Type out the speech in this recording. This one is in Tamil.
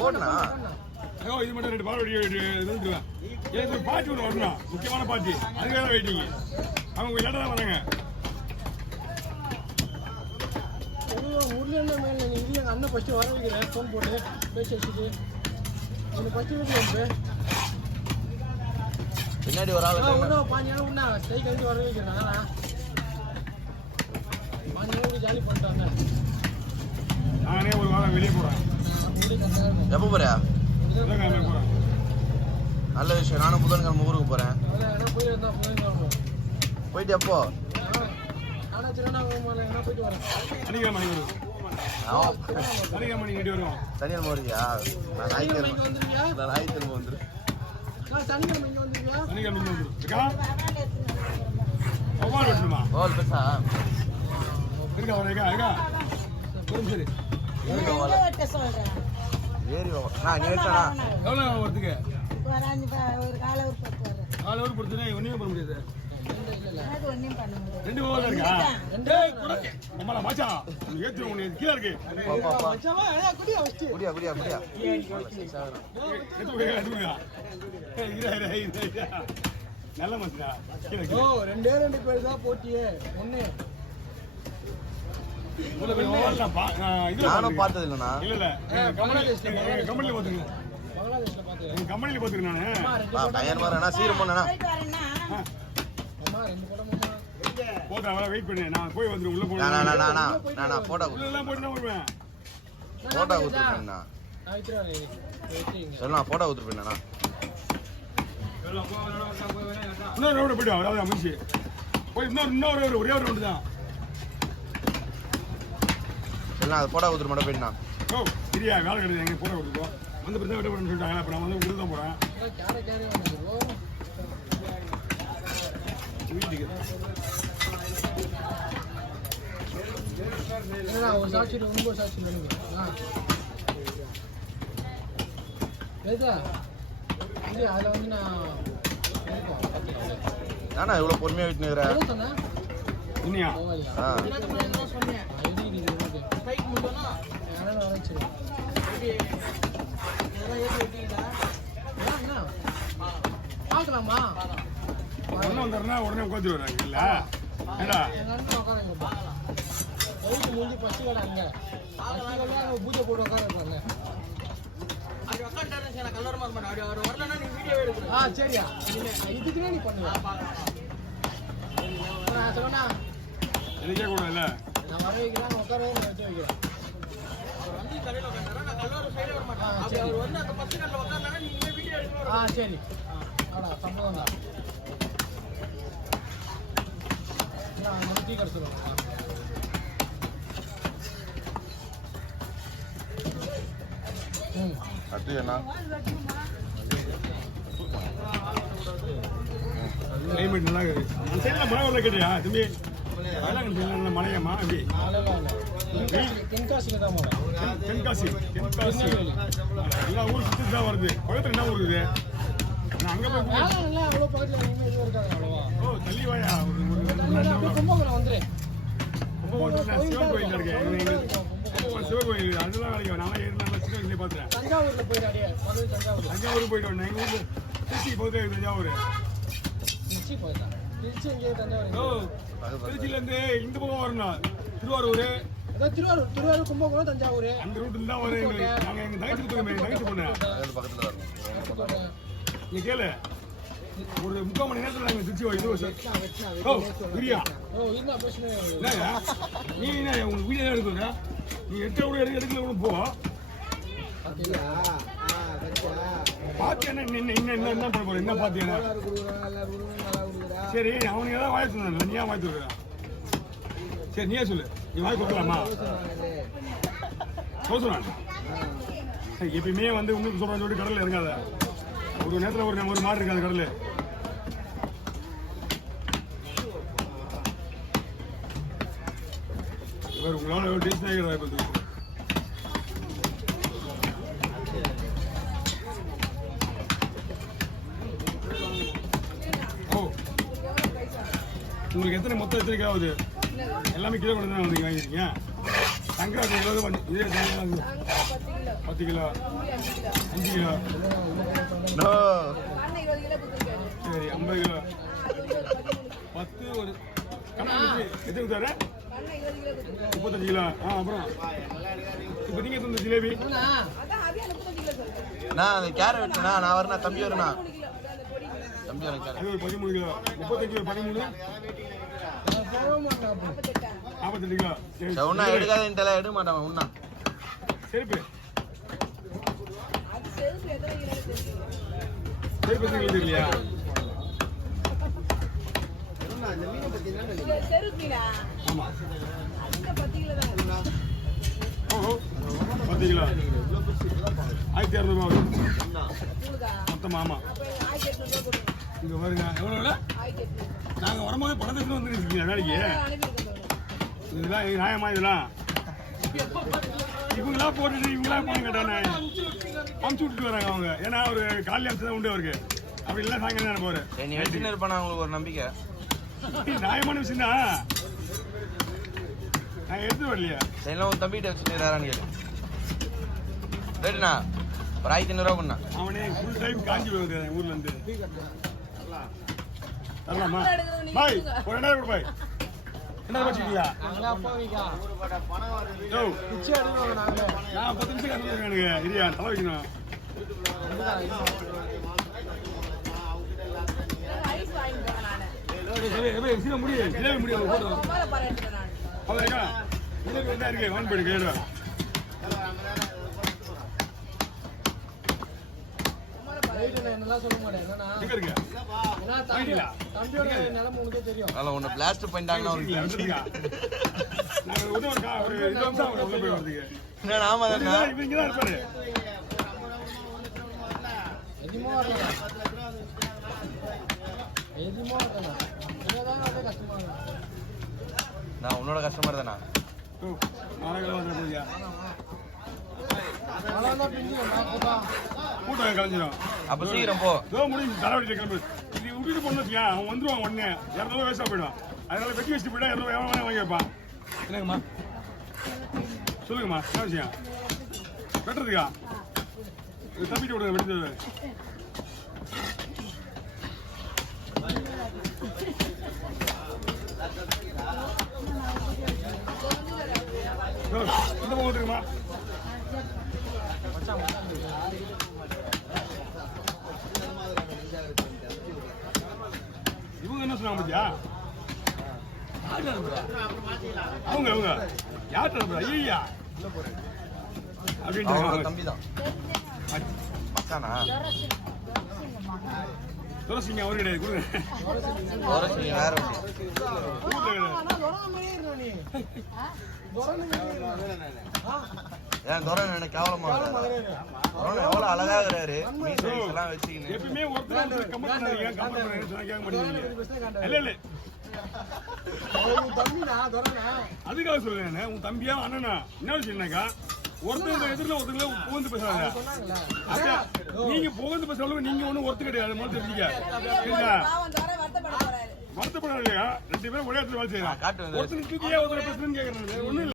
போடா இது மட்டும் 2 பால் வெடிடுவேன். எனக்கு ஒரு பாட்டி ஒன்று வரணும், முக்கியமான பாட்டி. அதுக்காக தான் வெயிட்டிங்க. அவங்க லேட்டாக தான் வராங்க. முருகன் மேலே நீங்கள் இல்லை எங்கள் அண்ணன் ஃபஸ்ட்டு வர வைக்கிறேன். ஃபோன் போட்டு பேசி வச்சுட்டு எனக்கு ஃபஸ்ட்டு வீட்டில் பின்னாடி ஒரு ஆள் இன்னும் 5 நாள் உண்ணா ஸ்ட்ரைக் வந்து வர வைக்கிறேன். அதான் 5 நாளுக்கு ஜாலி பண்ணிட்டாங்க. நானே ஒரு வாரம் வெளியே போகிறேன். எப்போ போறியா? புதன்கிழமை போகிறேன். நல்ல விஷயம். நானும் புதன்கிழமை ஊருக்கு போகிறேன். போயிட்டு எப்போ? சனிக்கிழமை நீட்டி வருவோம். சனிக்கிழமை வருவியா? நான் ஞாயிற்றுக்கிழமை வந்துடும். சனிக்கிழமை இருக்கா? ஒவ்வாறு வெட்டணுமா? ஓல் பேசா இருக்கா? இருக்கா? சரி ஏறி நான் கேட்டேனா எவ்வளோ வரதுக்கு? காலை ஒரு பொறுத்துனா ஒன்றுமே பண்ண முடியாது. 2 ஓவர் தான் இருக்கா? நம்மளா மாச்சா ஏற்று உனக்கு கீழே இருக்கு. குடியா குடியா குடியா நல்ல மச்சா. 2 பேர் தான் போட்டியே. ஒன்று நானும் பார்த்தது இல்லைண்ணா. இல்ல கம்பெனில பாத்துங்க. கம்பெனில பாத்துக்கிறேன் நானு. பையன் வரேண்ணா சீரம் பண்ணா போட்டா வெயிட் பண்ணு. நான் போய் வந்துடும். உள்ள போனா போட்டா உள்ள போயிட்டு வருவேன். போட்டா ஊத்துறேண்ணா. சொல்லலாம் போட்டா ஊத்துறேண்ணா. இன்னொரு ரவுண்ட் போயிட்டு அதாவது அமைச்சு போய் இன்னொரு ஒரே ஒரு ரவுண்டு தான். எல்லாம் அது போட்டா ஊத்துற மட்டும் போயிட்டுண்ணா. ஓ சரியா வேலை கிடையாது. எங்க போட விட்டுருக்கோம் வந்து பிரச்சனை விட போறேன்னு சொல்லிட்டாங்க. அப்ப நான் வந்து விட்டு தான் போறேன். ஒரு சாட்சி ரொம்ப சாட்சி அதில் வந்து நானா இவ்வளோ பொறுமையாக வீட்டுனுக்கிறேன். இன்னியா சொன்னேன் பார்க்கலாமா? ஒன்றும் வந்துடுறா உடனே உட்காந்து வர்றாங்க. இல்லை ஏடா முடிஞ்சு பசி கடை அங்கே பூஜை போட்டு உட்காந்துருப்பாங்க. சரியா இதுக்குன்னே நீ பண்ணுவா. நான் சொன்னா எனக்கே கூட இல்லை. நான் வர வைக்கிறேன். உட்கார வச்சு வைக்கிறேன். சரி ஆடா சம்பளம் தான். டீ கடை சொல்லுவாங்க. அது என்ன கிளைமேட் நல்லா இருக்குது. அந்த சைடில் மழை வரல கேட்டியா தம்பி? வேளாங்கண்ணி சைடில் நல்ல மழையாமா? அப்படி தென்காசிக்கு தான் போகிறேன். தென்காசி எல்லா ஊர் சுற்றி தான் வருது. பக்கத்தில் என்ன ஊர் இருக்குது? நான் அங்கே போய் அவ்வளோ பக்கத்தில் எதுவும் இருக்காங்க அவ்வளோவா. ஓ தள்ளி வாயா. கும்பகோணம் வந்துரு. கும்பகோணத்தில் சிவன் கோயில் இருக்கேன். சிவகோயில் அதெல்லாம் வேலைக்கு நான் ஏறினா சிவகோயிலே பார்த்துறேன். தஞ்சாவூரில் போயிடாடியே. தஞ்சாவூர் போயிட்டு வந்தேன். எங்கள் ஊரில் திருச்சி போதே தஞ்சாவூர். திருச்சி போயிட்டேன். திருச்சி எங்கேயே தஞ்சாவூர். ஓ திருச்சியிலேருந்து இந்த பக்கம் வரணும். திருவாரூர் திருவாரூர் கும்பகோணம் தஞ்சாவூர் அந்த ரூட்டில் தான் வரும். நாங்கள் எங்கள் தங்கச்சி பொண்ணு பக்கத்தில் தான் இருக்கும். நீ கேளு. ஒரு 3/4 மணி நேரத்தில் நாங்கள் திருச்சி இது ஓ பிரியா என்னங்க நீ என்ன உங்கள் வீடியோ தான் எடுக்க நீ எடுக்க கூட எடுக்கல கூட போ பார்த்து என்ன பண்ண போற என்ன பார்த்தீங்கன்னா சரி அவனுக்கு ஏதாவது வாய் சொன்ன நீ ஏன் வாய் சொல்லுறா சரி நீயே சொல்லு நீ வாய் கொடுக்கலாமா சொல்லுறான் எப்பயுமே வந்து உங்களுக்கு சொல்றேன்னு சொல்லிட்டு கடலில் இறங்காத ஒரு நேரத்தில் ஒரு மாடு இருக்காது கடலில் இவர் உங்களால் டேஸ்ட் ஆகிடுறா இப்போ உங்களுக்கு எத்தனை மொத்தம் எத்தனை ஆகுது எல்லாமே கிலோ கொண்டு தான் வந்து வாங்கிருக்கீங்க சங்கராசி இதே சங்கராசி 10 கிலோ 5 கிலோ நோ சரி 50 கிலோ 10 ஒரு எத்தனை சார் 35 கிலோ அப்புறம் இப்போ நீங்கள் தந்த ஜிலேபி நான் அந்த கேரட் வெட்டுனா நான் வரேன் தம்பி வரேண்ணா தம்பி வரேன் கேரட் அது ஒரு 13 கிலோ 35 கிலோ 13 48 கிலோ சரி உன்னா எடுக்காதேன்ட்டல எடுக்க மாட்டான் உன்னா செருப்பு தெரியலையா ஆமா 10 கிலோ 1200 ரூபா மொத்தமா ஆமா இங்க பாருங்க எவ்வளோ நாங்க வரும்போது பணத்துக்கு வந்துருக்கீங்க வேலைக்கு இதெல்லாம் நியாயமா இதெல்லாம் இவங்களா போட்டுட்டு இவங்களா பணம் கேட்டானே அமுச்சு விட்டுட்டு வராங்க அவங்க ஏன்னா ஒரு காலையில் அமுச்சு தான் உண்டு அவருக்கு அப்படி இல்லை சாயங்காலம் தானே போற நீ வெட்டின்னு இருப்பானா அவங்களுக்கு ஒரு நம்பிக்கை நியாயமான விஷயம் தான் நான் எடுத்து வரலையா சரிங்களா உன் தம்பிகிட்ட வச்சுட்டு கேளு ரேட்டுண்ணா ஒரு 1500 கொண்டா அவனே ஃபுல் டைம் காஞ்சி போகுது என் ஊர்ல இருந்து தரலாமா பாய் ஒரு 2000 ரூபாய் என்ன வச்சுக்கியா நான் 10 நிமிஷம் கற்றுக்கிறேன் எனக்கு இரியா தலை வைக்கணும் முடியும் ஜிலேபி முடியும் அவ்வளோக்கா ஜிலேபி என்ன இருக்கு வாங்கி போயிடு கேடு எங்க இருக்கு அதில் ஒன்று பிளாஸ்ட் பண்ணிட்டாங்கன்னா என்ன ஆமா தானே இவங்க தான் இருப்பாரு நான் உன்னோட கஸ்டமர் தானா கூட்டம் கலைஞ்சிடும் அப்போ சீக்கிரம் போ முடியும் தலைவலி கிளம்பு நீ விட்டுட்டு போன அவன் வந்துருவான் உடனே 200 ரூபா வேஸ்டா போயிடும் அதனால வெட்டி வச்சுட்டு போயிட்டா 200 ரூபாய் வாங்கி வைப்பான் என்னங்கம்மா சொல்லுங்கம்மா என்ன விஷயம் வெட்டுறதுக்கா தப்பிட்டு விடுங்க வெட்டுறது இந்த பக்கம் விட்டுருங்கம்மா இவங்க என்ன சொன்னாங்க பத்தியா அவங்க அவங்க யார்கிட்ட அனுப்புறா ஐயா அப்படின்னு தம்பி தான் மச்சானா துளசிங்க அவரு கிடையாது கொடுங்க வேற ஏன் துறை எனக்கு கேவலமா எவ்வளவு அழகா இருக்கிறாரு எல்லாம் வச்சுக்கின்னு எப்பயுமே ஒருத்தர் கமெண்ட் பண்ணாதீங்க கமெண்ட் பண்ணாதீங்க கேட்க மாட்டேங்கிறீங்க இல்ல இல்ல அதுக்காக சொல்றேன் உன் தம்பியா அண்ணனா என்ன விஷயம்னாக்கா ஒருத்தர் எதிரில் ஒருத்தங்கள புகழ்ந்து பேசுறாங்க நீங்க புகழ்ந்து பேசுறாலும் நீங்க ஒண்ணும் ஒருத்தர் கிடையாது முதல்ல தெரிஞ்சுக்க வருத்தப்படாது இல்லையா 2 பேரும் ஒரே இடத்துல வேலை செய்யலாம் ஒருத்தர் தூக்கியே ஒருத்தர் பேசுறேன்னு கேட்கறாங்க ஒண்ணும்